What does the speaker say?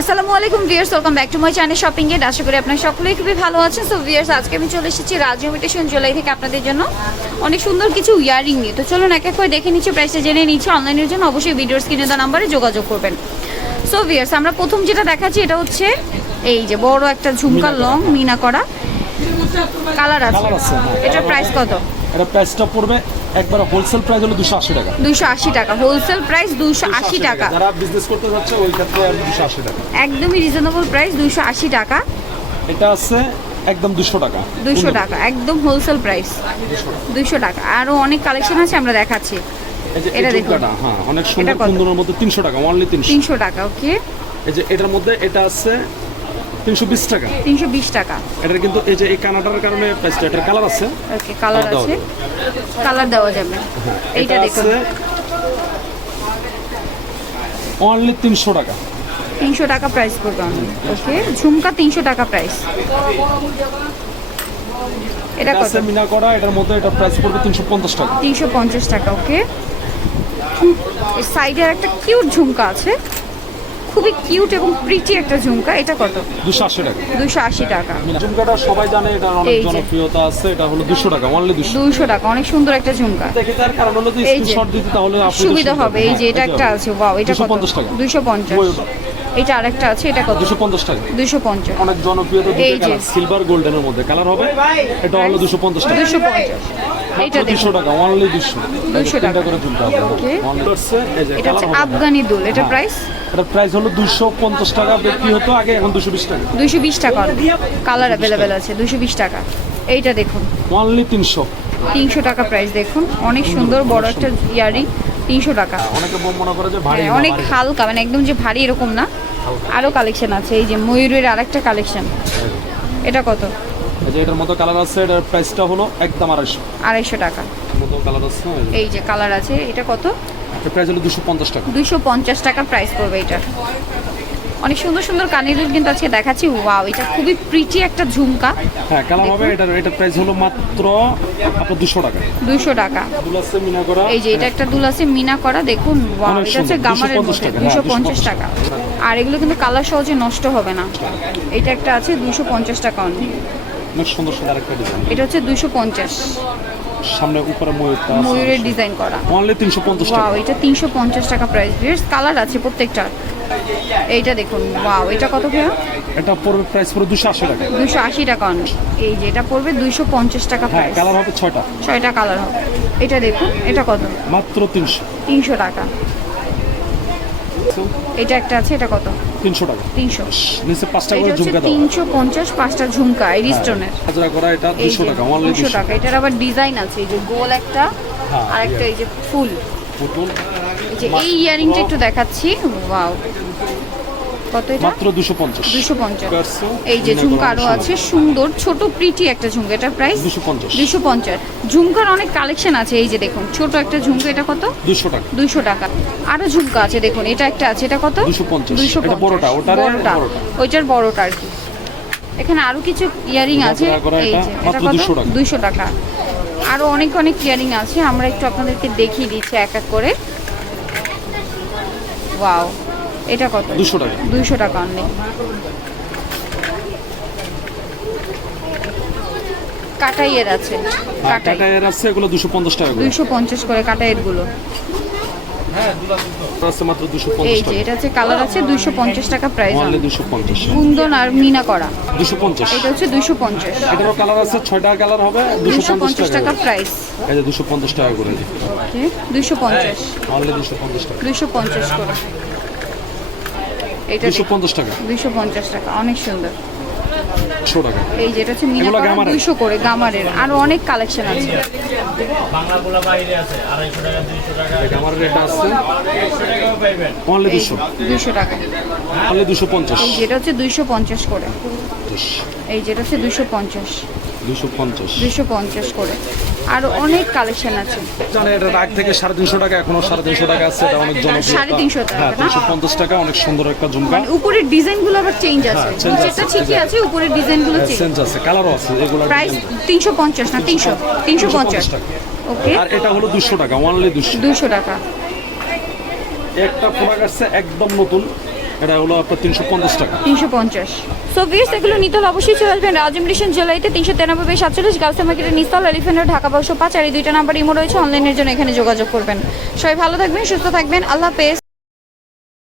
আসসালামু আলাইকুম viewers welcome back to my channel shopping get আশা করি আপনারা সকলেই খুবই ভালো আছেন। সো ভিয়ার্স আজকে আমি চলে এসেছি রাজ ইমিটেশন জুলাই থেকে আপনাদের জন্য। অনেক সুন্দর কিছু ইয়ারিং নিয়ে। তো চলুন এক এক করে দেখে নিচ্ছি প্রাইসটা জেনে নিচ্ছি। অনলাইনের জন্য অবশ্যই ভিডিওর স্ক্রিনে দেওয়া নাম্বারে যোগাযোগ করবেন। সো ভিয়ার্স আমরা প্রথম যেটা দেখাচ্ছি এটা হচ্ছে এই যে বড় একটা ঝুমকা লং মিনা করা। কালার আছে। হ্যাঁ। এটার প্রাইস কত? এটা প্রাইসটা পড়বে একবার হোলসেল প্রাইস হলো দুশো আশি টাকা। দুইশো আশি টাকা। হোলসেল প্রাইস দুইশো আশি টাকা। যারা বিজনেস করতে যাচ্ছে ওই ক্ষেত্রে দুশো আশি টাকা। একদমই রিজনেবল প্রাইস দুইশো আশি টাকা। এটা আছে একদম দুশো টাকা। দুইশো টাকা একদম হোলসেল প্রাইস দুইশো টাকা। আরও অনেক কালেকশন আছে আমরা দেখাচ্ছি। এটা দেখুন। হ্যাঁ অনেক সুন্দর? কুন্দনের মধ্যে তিনশো টাকা অনলি তিনশো। তিনশো টাকা ওকে এই যে এটার মধ্যে এটা আছে তিনশো বিশ টাকা। তিনশো বিশ টাকা। এটার কিন্তু এই যে এই কানাডার কারণে প্রাইসটা এটার কালার আছে। ওকে কালার আছে। কালার দেওয়া যাবে। এইটা এটা দেখুন। অনলি তিনশো টাকা। তিনশো টাকা প্রাইস পড়বে ওকে ঝুমকা তিনশো টাকা প্রাইস এটা এটা কত? মিনা করা এটার মধ্যে এটা প্রাইস পড়বে তিনশো পঞ্চাশ টাকা। তিনশো পঞ্চাশ টাকা ওকে সাইডে একটা কিউট ঝুমকা আছে। খুবই কিউট এবং প্রিটি একটা ঝুমকা। এটা কত? দুশো আশি টাকা। দুশো আশি টাকা। ঝুমকাটা সবাই জানে এটা অনেক জনপ্রিয়তা আছে এটা হলো দুশো টাকা অনলি দুশো। দুশো টাকা অনেক সুন্দর একটা ঝুমকা। তার কারণ হলো যে। স্ক্রিনশট দিতে তাহলে সুবিধা হবে এই যে এটা একটা আছে বাও এটা কত? 250 টাকা। দুশো পঞ্চাশ। ওই ওটা। এটা আরেকটা আছে এটা কত? দুশো পঞ্চাশ টাকা। দুশো পঞ্চাশ। অনেক জনপ্রিয়তা এই দুটো যে। সিলভার গোল্ডেনের মধ্যে। কালার হবে? এটা হলো দুশো পঞ্চাশ টাকা। দুশো পঞ্চাশ। এইটা দুশো দেখুন টাকা অনলি দুশো। 200 টাকা। করে ঝুমকা হবে। যে এটা হচ্ছে আফগানি দুল। এটা হ্যাঁ। প্রাইস এটার প্রাইস হলো দুশো পঞ্চাশ টাকা বিক্রি হতো আগে এখন দুশো বিশ টাকা। দুইশো বিশ টাকা কালার অ্যাভেলেবেল আছে দুশো বিশ টাকা। এইটা দেখুন। অনলি তিনশো। তিনশো টাকা প্রাইস দেখুন। অনেক সুন্দর বড় একটা ইয়ারিং তিনশো টাকা। অনেকে মনে করে যে ভারী হ্যাঁ, অনেক। হালকা মানে একদম যে ভারী এরকম না আরও কালেকশন আছে এই যে ময়ূরের আরেকটা কালেকশন এটা কত? যে এটার মতো কালার আছে এটার প্রাইসটা হলো একদম আড়াইশো। আড়াইশো টাকা। মতো কালার আছে এই যে। কালার আছে এটা কত? প্রাইস হলো দুশো পঞ্চাশ টাকা। দুশো পঞ্চাশ টাকা প্রাইস পড়বে এটা। অনেক সুন্দর সুন্দর কানের দুল কিন্তু আজকে দেখাচ্ছি। ওয়াও এটা খুবই প্রিটি একটা ঝুমকা। হ্যাঁ কালার হবে এটার এটার প্রাইস হলো মাত্র আপনার দুশো টাকা। দুশো টাকা। দুল আছে মিনা করা। এই যে এটা একটা দুল আছে মিনা করা দেখুন। ওয়াও এটা হচ্ছে গামারের 250 মধ্যে দুশো হ্যাঁ, পঞ্চাশ 250 টাকা। আর এগুলো কিন্তু কালার সহজে নষ্ট হবে না। এটা একটা আছে দুশো পঞ্চাশ টাকা অনলি অনেক সুন্দর সুন্দর আরেকটা ডিজাইন এটা হচ্ছে দুশো পঞ্চাশ। সামনে উপরে ময়ূরটা ময়ূরের ডিজাইন করা। অনলি তিনশো পঞ্চাশ টাকা। ওয়াও এটা তিনশো পঞ্চাশ টাকা প্রাইস বেশ কালার আছে প্রত্যেকটার এইটা দেখুন ওয়াও এটা কত ভাইয়া? এটা পড়বে প্রাইস পড়বে দুশো আশি টাকা। দুশো আশি টাকা। অনলি এই যে এটা পড়বে দুইশো পঞ্চাশ টাকা হ্যাঁ প্রাইস কালার হবে ছয়টা। ছয়টা কালার হবে। এটা দেখুন এটা কত? মাত্র 300 300 টাকা। এটা একটা আছে এটা কত? তিনশো টাকা। তিনশো। নিচে পাঁচটা করে ঝুমকা দাও তিনশো পঞ্চাশ পাঁচটা ঝুমকা এরিস্টোনের হাজারা করা এটা এই দুশো যে টাকা অনলি দুশো দুশো টাকা এটার আবার ডিজাইন আছে এই যে গোল একটা হ্যাঁ, আর একটা এই যে ফুল। পুতুল এই যে এই ইয়ারিংটা একটু দেখাচ্ছি ওয়াও। কত এটা? মাত্র দুশো পঞ্চাশ। দুশো পঞ্চাশ। এই যে ঝুমকা আরও আছে সুন্দর ছোট প্রিটি একটা ঝুমকা। এটার প্রাইস দুশো পঞ্চাশ। দুশো পঞ্চাশ। ঝুমকার অনেক কালেকশন আছে এই যে দেখুন ছোট একটা ঝুমকা এটা কত? দুশো টাকা। দুইশো টাকা। আরও ঝুমকা আছে দেখুন এটা একটা আছে এটা কত? 250 দুইশো এটা বড়টা, ওটারে বড়টা। ওইটার বড়টা আর কি। এখানে আরও কিছু ইয়ারিং আছে এই যে এটা কত? 200 টাকা। দুইশো টাকা। আরও অনেক অনেক ইয়ারিং আছে আমরা একটু আপনাদেরকে দেখিয়ে দিচ্ছি এক এক করে। ওয়াও। এটা কত? দুশো টাকা। দুইশো টাকা অনলি কাটাইয়ের আছে। কাটাই। টাকা এর আছে এগুলো দুশো পঞ্চাশ টাকা দুইশো পঞ্চাশ করে কাটাইয়েরগুলো দুশো এই যে এটা হচ্ছে কালার আছে দুইশো পঞ্চাশ টাকা প্রাইস দুশো কুন্দন আর মিনা করা। দুশো পঞ্চাশ। এটা হচ্ছে দুইশো পঞ্চাশ। এটারও কালার আছে ছয়টা কালার হবে দুশো পঞ্চাশ টাকা প্রাইস এই যে দুশো পঞ্চাশ টাকা করে। পঞ্চাশ। দুশো পঞ্চাশ টাকা। পঞ্চাশ করে। এটা দুশো পঞ্চাশ টাকা। দুইশো পঞ্চাশ টাকা অনেক সুন্দর। টাকা। এই যেটা হচ্ছে মিনা এগুলো করা গামারের। গামারের আরও অনেক কালেকশন আছে। বাংলাগুলো বাইরে আছে আড়াইশো টাকা দুইশো টাকা। এটা আছে। একশো টাকাও পাইবেন। অনলি এই দুশো টাকা। অনলি দুশো পঞ্চাশ। এই যেটা হচ্ছে দুইশো পঞ্চাশ করে। এই যেটা হচ্ছে দুইশো পঞ্চাশ। দুশো পঞ্চাশ। করে। আরও অনেক কালেকশন আছে। জানে এটা রাগ থেকে সাড়ে তিনশো টাকা এখনও সাড়ে তিনশো টাকা আছে এটা অনেক জনপ্রিয়। সাড়ে তিনশো টাকা হ্যাঁ তিনশো পঞ্চাশ টাকা অনেক সুন্দর একটা ঝুমকা। মানে উপরের ডিজাইনগুলো আবার চেঞ্জ আছে। হ্যাঁ, নিচেরটা আছে, ঠিকই আছে উপরের ডিজাইনগুলো চেঞ্জ আছে কালারও আছে এগুলো প্রাইস তিনশো পঞ্চাশ না তিনশো তিনশো পঞ্চাশ। টাকা। ওকে আর এটা হলো দুশো টাকা অনলি দুশো দুশো টাকা। একটা প্রোডাক্ট আসছে একদম নতুন এটা হলো আপনার তিনশো পঞ্চাশ টাকা। তিনশো পঞ্চাশ। সো ভিয়ার্স এগুলো নিতে হলে অবশ্যই চলে আসবেন রাজিম রিশন জুলাইতে, তিনশো তিরানব্বই সাতচল্লিশ গাউসে মার্কেটের নিস্তল এলিফেন্টের ঢাকা বারোশো পাঁচ আর এই দুইটা নাম্বার ইমো রয়েছে অনলাইনের জন্য এখানে যোগাযোগ করবেন। সবাই ভালো থাকবেন, সুস্থ থাকবেন, আল্লাহ হাফেজ।